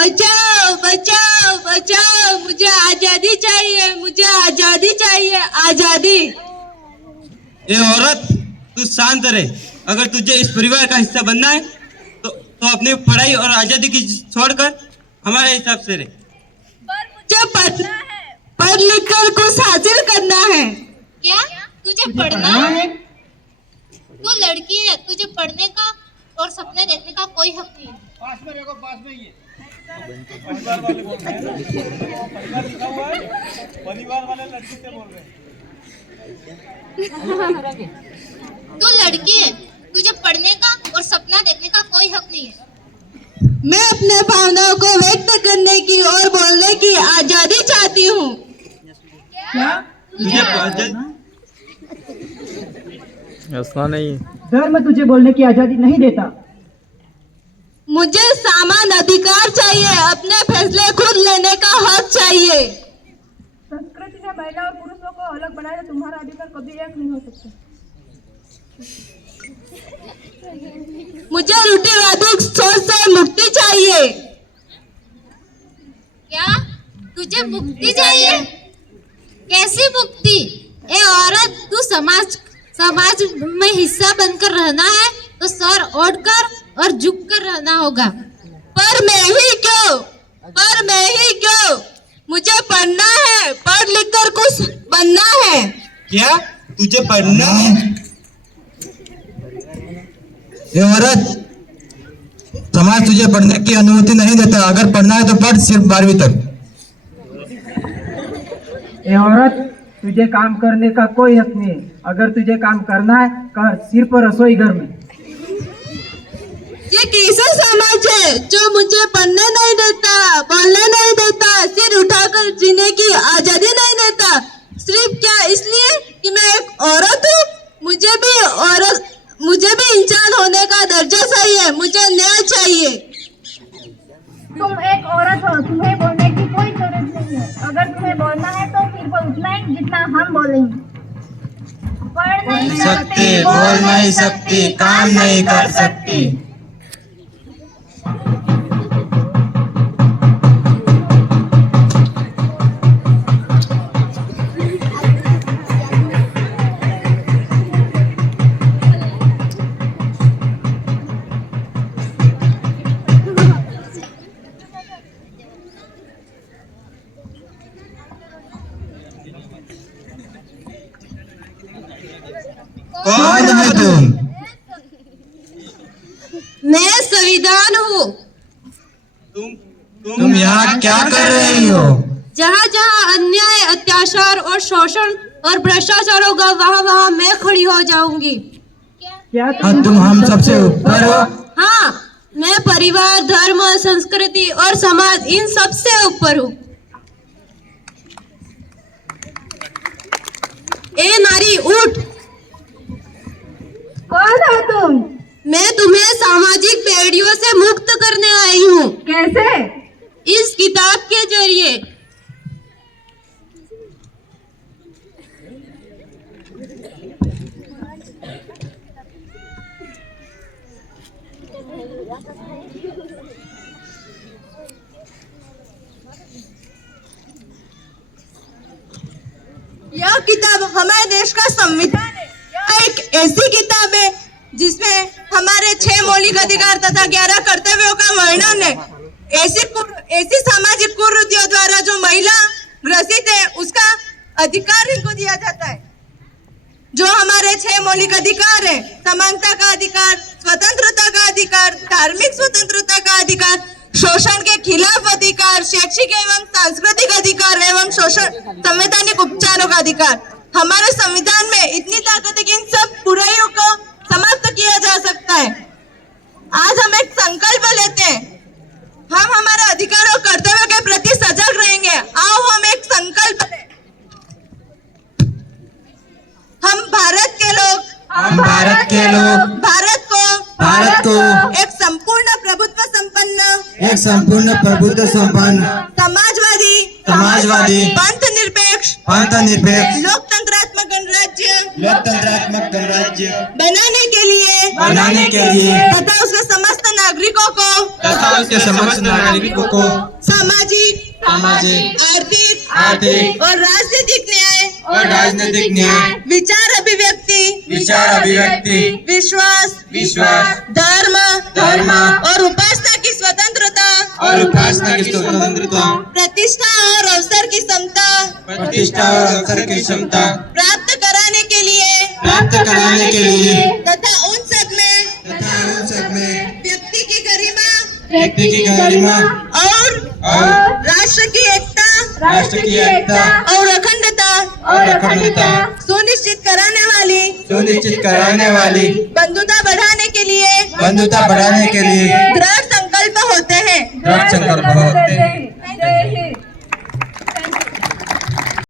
बचाओ बचाओ बचाओ, मुझे आजादी चाहिए, मुझे आजादी चाहिए, आजादी। ए औरत, तू शांत रहे। अगर तुझे इस परिवार का हिस्सा बनना है तो अपनी पढ़ाई और आजादी की छोड़कर हमारे हिसाब से रहे। पर मुझे पढ़ना है, पढ़ लिख कर कुछ हासिल करना है। क्या तुझे पढ़ना है? तू लड़की है, तुझे पढ़ने का और सपने देखने का कोई हक नहीं है। पास में रखो, पास में ही है। परिवार वाले बोल रहे हैं, परिवार लिखा हुआ है, परिवार वाले लड़की से बोल रहे हैं। तू लड़की है, तुझे पढ़ने का और सपना देखने का कोई हक नहीं है। मैं अपने भावनाओं को व्यक्त करने की और बोलने की आजादी चाहती हूँ। क्या? ऐसा नहीं। धर्म तुझे बोलने की आजादी नहीं देता। मुझे समान अधिकार चाहिए, अपने फैसले खुद लेने का हक चाहिए। संस्कृति से महिला और पुरुषों को अलग बनाए तो तुम्हारा अधिकार कभी एक नहीं हो सकता। मुझे रूढ़िवादी सोच से मुक्ति चाहिए। क्या तुझे मुक्ति चाहिए? कैसी मुक्ति? ए औरत, तू समाज में हिस्सा बनकर रहना है तो सर ओढ़कर और झुककर रहना होगा। पर मैं ही क्यों? मुझे पढ़ना है, पढ़ लिख कर कुछ बनना है। क्या तुझे पढ़ना है? ये औरत, समाज तुझे पढ़ने की अनुमति नहीं देता। अगर पढ़ना है तो पढ़, सिर्फ 12वीं तक। ये औरत, तुझे काम करने का कोई हक नहीं है। अगर तुझे काम करना है कर, सिर्फ रसोई घर में। ये कैसा समाज है जो मुझे पढ़ने नहीं देता, बोलने नहीं देता, सिर उठाकर जीने की आजादी नहीं देता? सिर्फ क्या इसलिए कि मैं एक औरत हूँ? मुझे भी इंसान होने का दर्जा चाहिए, मुझे न्याय चाहिए। तुम एक औरत हो, तुम्हें बोलने की कोई जरूरत नहीं है। अगर तुम्हें बोलना है तो सिर्फ उतना ही जितना हम बोलेंगे। पढ़ नहीं सकती, बोल नहीं सकती, काम नहीं कर सकती। कौन है तुम? मैं संविधान हूँ। तुम यहाँ क्या कर रही हो? जहाँ जहाँ अन्याय, अत्याचार और शोषण और भ्रष्टाचार होगा वहाँ मैं खड़ी हो जाऊंगी। क्या तुम हम सबसे ऊपर हो? हाँ, मैं परिवार, धर्म, संस्कृति और समाज इन सबसे ऊपर हूँ। ए नारी, उठ। कौन हो तुम? मैं तुम्हें सामाजिक बेड़ियों से मुक्त करने आई हूँ। कैसे? इस किताब के जरिए। यह किताब हमारे देश का संविधान है। यह एक ऐसी किताब है जिसमें हमारे 6 मौलिक अधिकार तथा 11 कर्तव्यों का वर्णन है। ऐसी सामाजिक कुरीतियों द्वारा जो महिला ग्रसित है उसका अधिकार इनको दिया जाता है। जो हमारे 6 मौलिक अधिकार है, समानता का अधिकार, स्वतंत्रता का अधिकार, धार्मिक स्वतंत्रता का अधिकार, शोषण के खिलाफ अधिकार, शैक्षिक एवं सांस्कृतिक अधिकार एवं शोषण संवैधानिक उपचारों का अधिकार। हमारे संविधान में इतनी ताकत है कि इन सब बुराइयों को समाप्त किया जा सकता है। आज हम एक संकल्प लेते हैं, हम हमारे अधिकारों और कर्तव्यों के प्रति सजग रहेंगे। आओ हम एक संकल्प लें। हम भारत के लोग भारत को एक संपूर्ण प्रभुत्व संपन्न समाजवादी पंथ निरपेक्ष लोकतंत्रात्मक गणराज्य बनाने के लिए तथा उसके समस्त नागरिकों को तथा उसके समस्त नागरिकों को सामाजिक आर्थिक और राजनीतिक न्याय विचार अभिव्यक्ति विश्वास धर्म और उपासना की स्वतंत्रता प्रतिष्ठा और अवसर की क्षमता प्राप्त कराने के लिए तथा उन सब में व्यक्ति की गरिमा और राष्ट्र की एकता और अखंडता सुनिश्चित कराने वाली बंधुता बढ़ाने के लिए दृढ़ संकल्प होते हैं